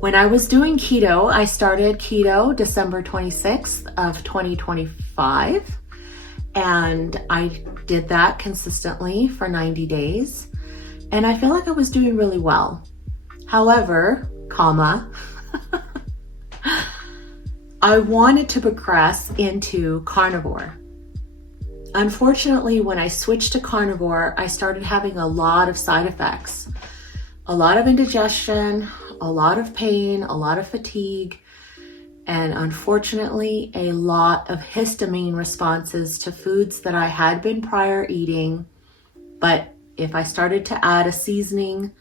When I was doing keto, I started keto December 26th of 2025, and I did that consistently for 90 days, and I feel like I was doing really well. However, I wanted to progress into carnivore. Unfortunately, when I switched to carnivore, I started having a lot of side effects, a lot of indigestion, a lot of pain, a lot of fatigue, and unfortunately, a lot of histamine responses to foods that I had been prior eating. But if I started to add a seasoning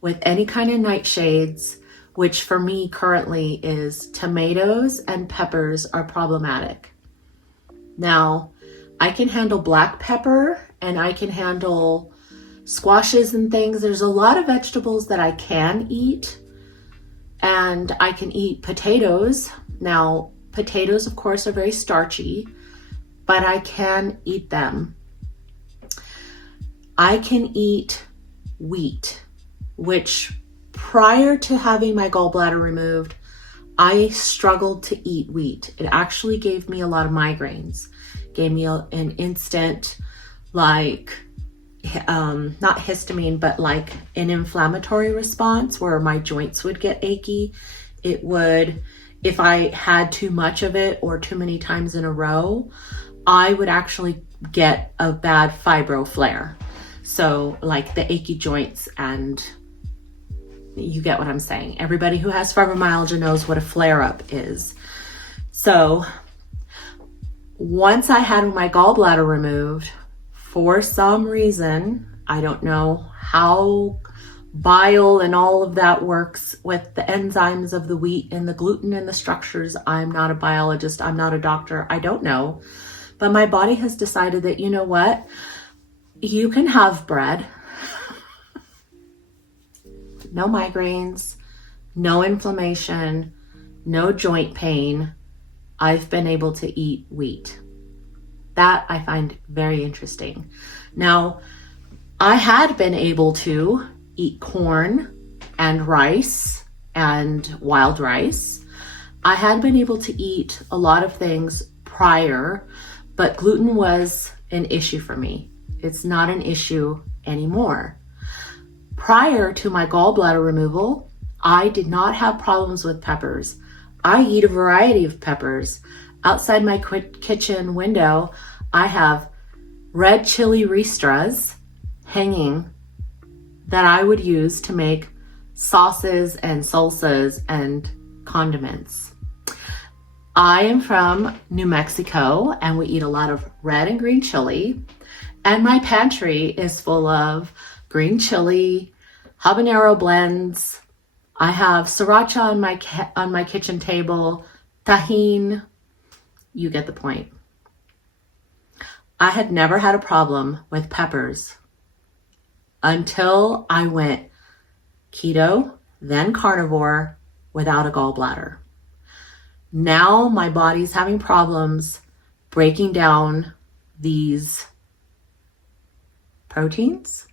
with any kind of nightshades, which for me currently is tomatoes and peppers, are problematic. Now, I can handle black pepper and I can handle squashes and things. There's a lot of vegetables that I can eat, and I can eat potatoes. Now, potatoes, of course, are very starchy, but I can eat them. I can eat wheat, which prior to having my gallbladder removed, I struggled to eat wheat. It actually gave me a lot of migraines, gave me an instant, like, not histamine, but like an inflammatory response where my joints would get achy. It would, if I had too much of it or too many times in a row, I would actually get a bad fibro flare. So like the achy joints, and you get what I'm saying. Everybody who has fibromyalgia knows what a flare-up is. So once I had my gallbladder removed, for some reason, I don't know how bile and all of that works with the enzymes of the wheat and the gluten and the structures. I'm not a biologist. I'm not a doctor. I don't know. But my body has decided that, you know what? You can have bread. No migraines, no inflammation, no joint pain. I've been able to eat wheat. That I find very interesting. Now, I had been able to eat corn and rice and wild rice. I had been able to eat a lot of things prior, but gluten was an issue for me. It's not an issue anymore. Prior to my gallbladder removal, I did not have problems with peppers. I eat a variety of peppers. Outside my kitchen window, I have red chili ristras hanging that I would use to make sauces and salsas and condiments. I am from New Mexico, and we eat a lot of red and green chili, and my pantry is full of green chili, habanero blends. I have sriracha on my kitchen table, tahini. You get the point. I had never had a problem with peppers until I went keto, then carnivore without a gallbladder. Now my body's having problems breaking down these proteins.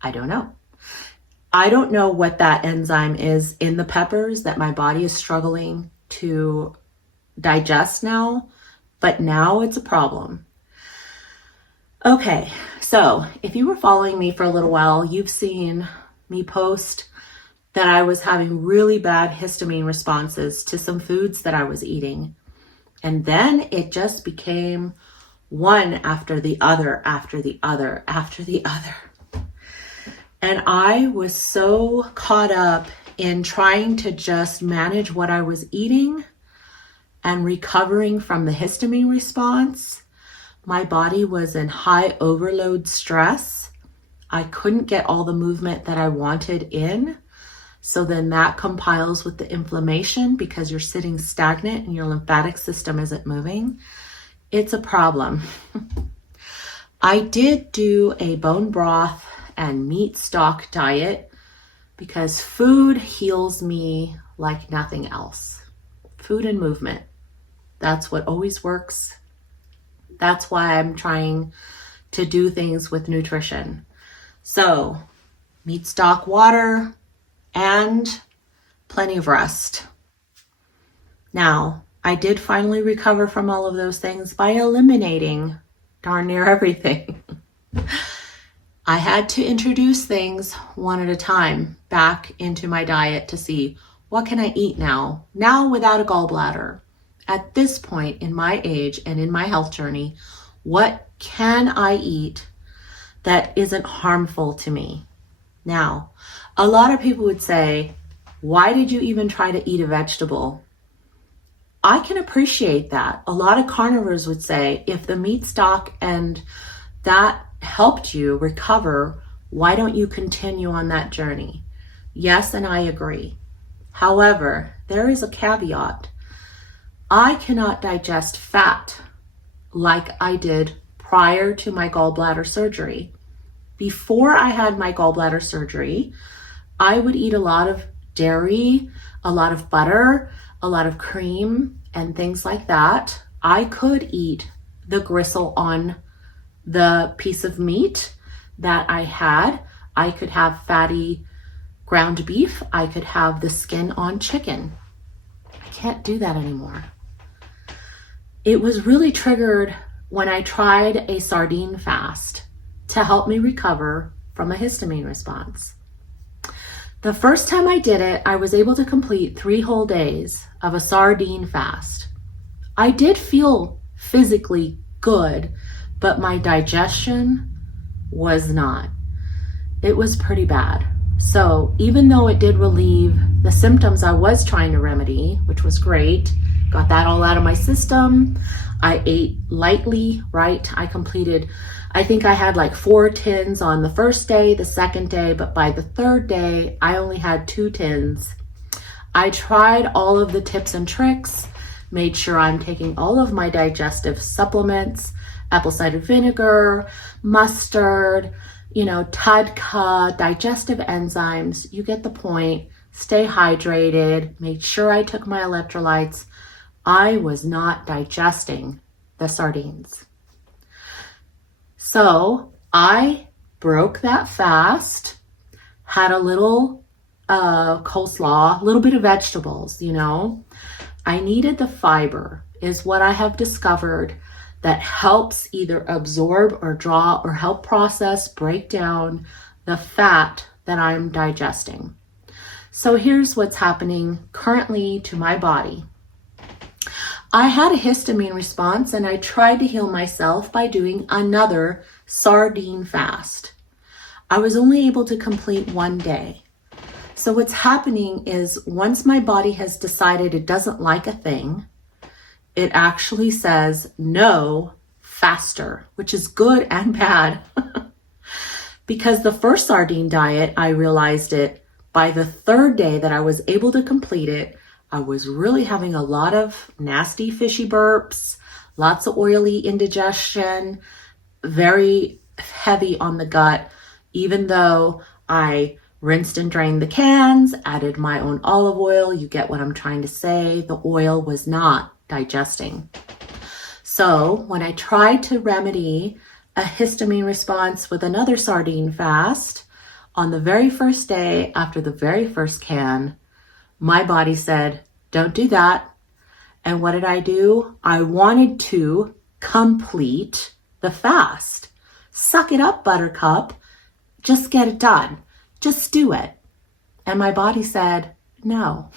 I don't know. I don't know what that enzyme is in the peppers that my body is struggling to digest now, but now it's a problem. Okay, so if you were following me for a little while, you've seen me post that I was having really bad histamine responses to some foods that I was eating. And then it just became one after the other, after the other, after the other. And I was so caught up in trying to just manage what I was eating and recovering from the histamine response. My body was in high overload stress. I couldn't get all the movement that I wanted in. So then that compiles with the inflammation because you're sitting stagnant and your lymphatic system isn't moving. It's a problem. I did do a bone broth and meat stock diet because food heals me like nothing else. Food and movement. That's what always works. That's why I'm trying to do things with nutrition. So, meat stock water and plenty of rest. Now, I did finally recover from all of those things by eliminating darn near everything. I had to introduce things one at a time back into my diet to see what can I eat now without a gallbladder. At this point in my age and in my health journey, what can I eat that isn't harmful to me? Now, a lot of people would say, why did you even try to eat a vegetable? I can appreciate that. A lot of carnivores would say, if the meat stock and that helped you recover, why don't you continue on that journey? Yes, and I agree. However, there is a caveat. I cannot digest fat like I did prior to my gallbladder surgery. Before I had my gallbladder surgery, I would eat a lot of dairy, a lot of butter, a lot of cream, and things like that. I could eat the gristle on the piece of meat that I had. I could have fatty ground beef. I could have the skin on chicken. I can't do that anymore. It was really triggered when I tried a sardine fast to help me recover from a histamine response. The first time I did it, I was able to complete 3 whole days of a sardine fast. I did feel physically good, but my digestion was not. It was pretty bad. So even though it did relieve the symptoms I was trying to remedy, which was great, got that all out of my system. I ate lightly, right? I think I had like 4 tins on the first day, the second day, but by the third day, I only had 2 tins. I tried all of the tips and tricks, made sure I'm taking all of my digestive supplements, apple cider vinegar, mustard, TUDCA, digestive enzymes. You get the point. Stay hydrated, made sure I took my electrolytes. I was not digesting the sardines. So I broke that fast, had a little coleslaw, a little bit of vegetables, I needed the fiber, is what I have discovered, that helps either absorb or draw or help process, break down the fat that I'm digesting. So here's what's happening currently to my body. I had a histamine response and I tried to heal myself by doing another sardine fast. I was only able to complete 1 day. So what's happening is once my body has decided it doesn't like a thing, it actually says no faster, which is good and bad. Because the first sardine diet, I realized it by the 3rd day that I was able to complete it. I was really having a lot of nasty fishy burps, lots of oily indigestion, very heavy on the gut, even though I rinsed and drained the cans, added my own olive oil. You get what I'm trying to say. The oil was not digesting. So when I tried to remedy a histamine response with another sardine fast, on the very first day after the very first can, my body said, don't do that. And what did I do? I wanted to complete the fast. Suck it up, buttercup. Just get it done. Just do it. And my body said, no.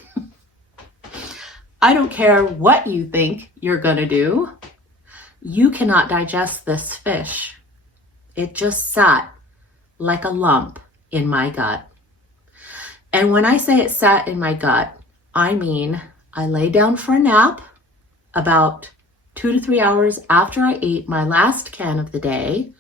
I don't care what you think you're going to do. You cannot digest this fish. It just sat like a lump in my gut. And when I say it sat in my gut, I mean I lay down for a nap about 2 to 3 hours after I ate my last can of the day.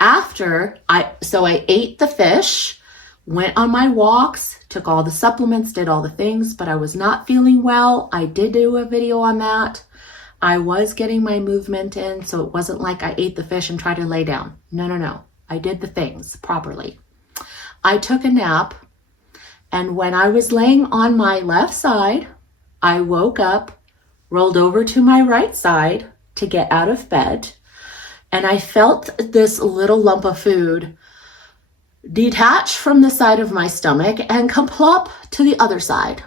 So I ate the fish, went on my walks, took all the supplements, did all the things, but I was not feeling well. I did do a video on that. I was getting my movement in, so it wasn't like I ate the fish and tried to lay down. No. I did the things properly. I took a nap, and when I was laying on my left side, I woke up, rolled over to my right side to get out of bed, and I felt this little lump of food detach from the side of my stomach and come plop to the other side.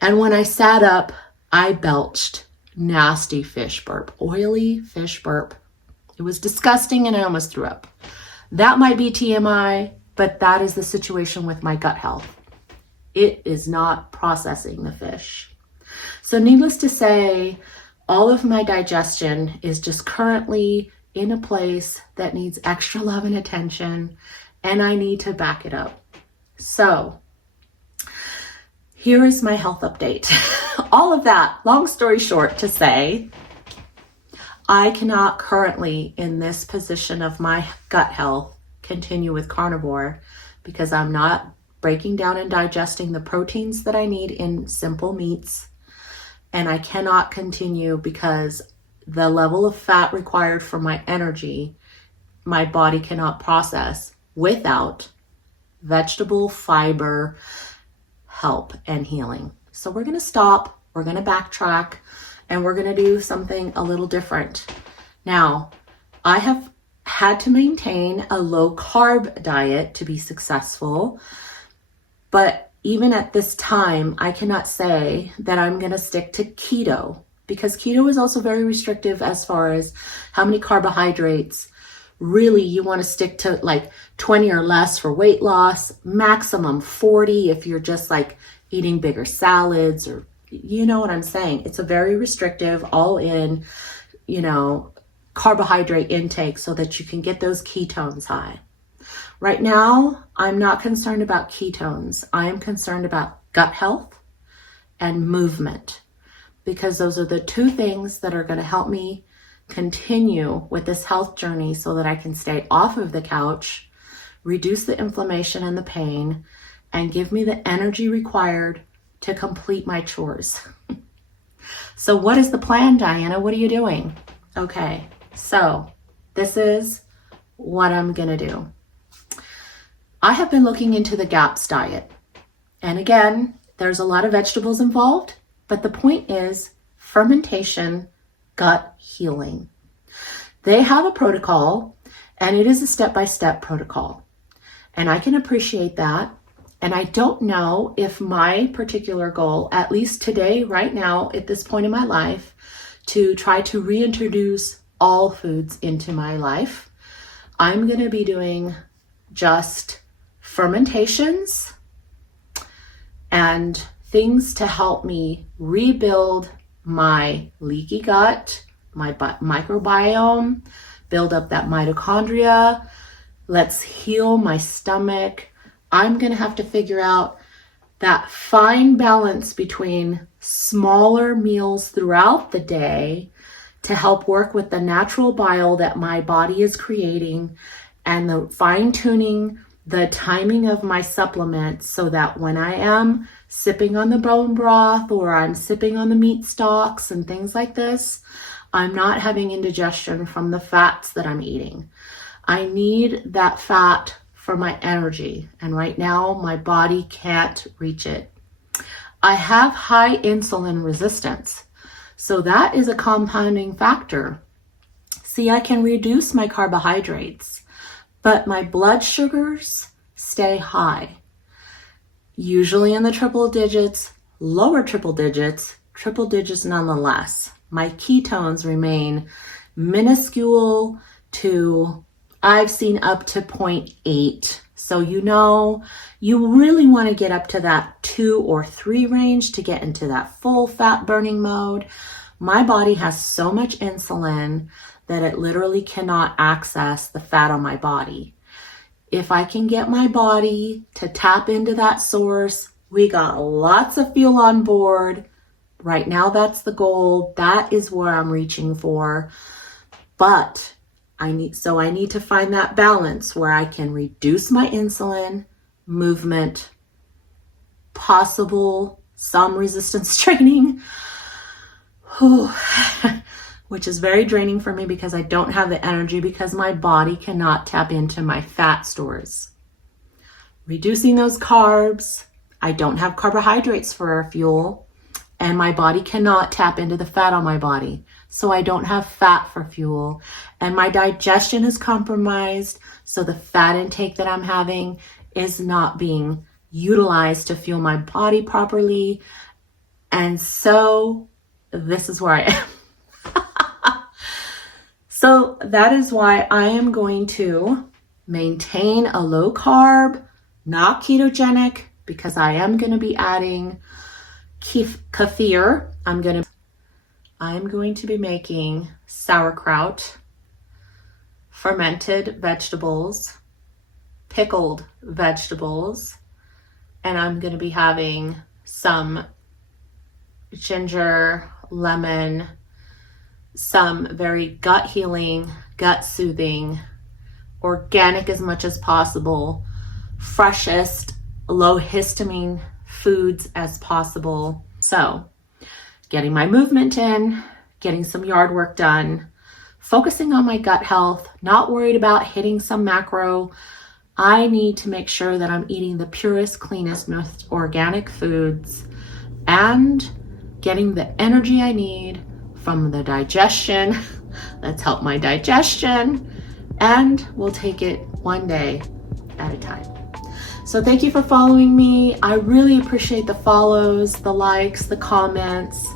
And when I sat up, I belched nasty fish burp, oily fish burp. It was disgusting and I almost threw up. That might be TMI, but that is the situation with my gut health. It is not processing the fish. So needless to say, all of my digestion is just currently in a place that needs extra love and attention, and I need to back it up. So here is my health update. All of that, long story short, to say, I cannot currently, in this position of my gut health, continue with carnivore because I'm not breaking down and digesting the proteins that I need in simple meats. And I cannot continue because the level of fat required for my energy, my body cannot process without vegetable fiber help and healing. So we're going to stop, we're going to backtrack, and we're going to do something a little different. Now, I have had to maintain a low carb diet to be successful, but even at this time, I cannot say that I'm going to stick to keto because keto is also very restrictive as far as how many carbohydrates. Really, you want to stick to like 20 or less for weight loss, maximum 40 if you're just like eating bigger salads, or you know what I'm saying. It's a very restrictive, all in, carbohydrate intake so that you can get those ketones high. Right now, I'm not concerned about ketones. I am concerned about gut health and movement because those are the two things that are going to help me continue with this health journey so that I can stay off of the couch, reduce the inflammation and the pain, and give me the energy required to complete my chores. So what is the plan, Diana? What are you doing? Okay, so this is what I'm going to do. I have been looking into the GAPS diet. And again, there's a lot of vegetables involved, but the point is fermentation, gut healing. They have a protocol, and it is a step-by-step protocol. And I can appreciate that. And I don't know if my particular goal, at least today, right now, at this point in my life, to try to reintroduce all foods into my life, I'm going to be doing just fermentations and things to help me rebuild my leaky gut, my microbiome, build up that mitochondria. Let's heal my stomach. I'm going to have to figure out that fine balance between smaller meals throughout the day to help work with the natural bile that my body is creating and the fine tuning the timing of my supplements so that when I am sipping on the bone broth or I'm sipping on the meat stalks and things like this, I'm not having indigestion from the fats that I'm eating. I need that fat for my energy, and right now my body can't reach it. I have high insulin resistance, so that is a compounding factor. See, I can reduce my carbohydrates, but my blood sugars stay high. Usually in the triple digits, lower triple digits nonetheless. My ketones remain minuscule to, I've seen up to 0.8. So you really want to get up to that 2 or 3 range to get into that full fat burning mode. My body has so much insulin that it literally cannot access the fat on my body. If I can get my body to tap into that source, we got lots of fuel on board. Right now, that's the goal. That is where I'm reaching for. But I need to find that balance where I can reduce my insulin, movement, possible some resistance training, which is very draining for me because I don't have the energy because my body cannot tap into my fat stores. Reducing those carbs, I don't have carbohydrates for our fuel, and my body cannot tap into the fat on my body. so I don't have fat for fuel. And my digestion is compromised, so the fat intake that I'm having is not being utilized to fuel my body properly. And so this is where I am. So that is why I am going to maintain a low carb, not ketogenic, because I am going to be adding kefir. I'm going to be making sauerkraut, fermented vegetables, pickled vegetables, and I'm going to be having some ginger, lemon, some very gut healing, gut soothing, organic as much as possible, freshest, low histamine foods as possible. So, getting my movement in, getting some yard work done, focusing on my gut health, not worried about hitting some macro. I need to make sure that I'm eating the purest, cleanest, most organic foods and getting the energy I need from the digestion. Let's help my digestion, and we'll take it one day at a time. So thank you for following me. I really appreciate the follows, the likes, the comments,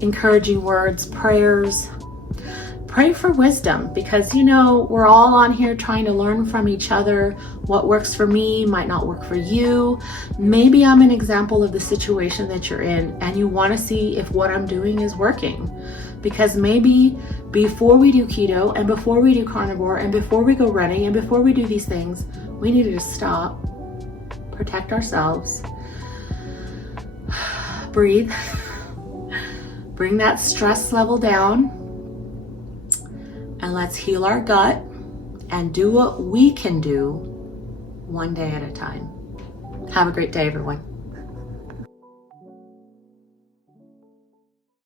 encouraging words, prayers. Pray for wisdom, because we're all on here trying to learn from each other. What works for me might not work for you. Maybe I'm an example of the situation that you're in and you want to see if what I'm doing is working. Because maybe before we do keto and before we do carnivore and before we go running and before we do these things, we needed to stop, protect ourselves, breathe, bring that stress level down, and let's heal our gut and do what we can do one day at a time. Have a great day, everyone.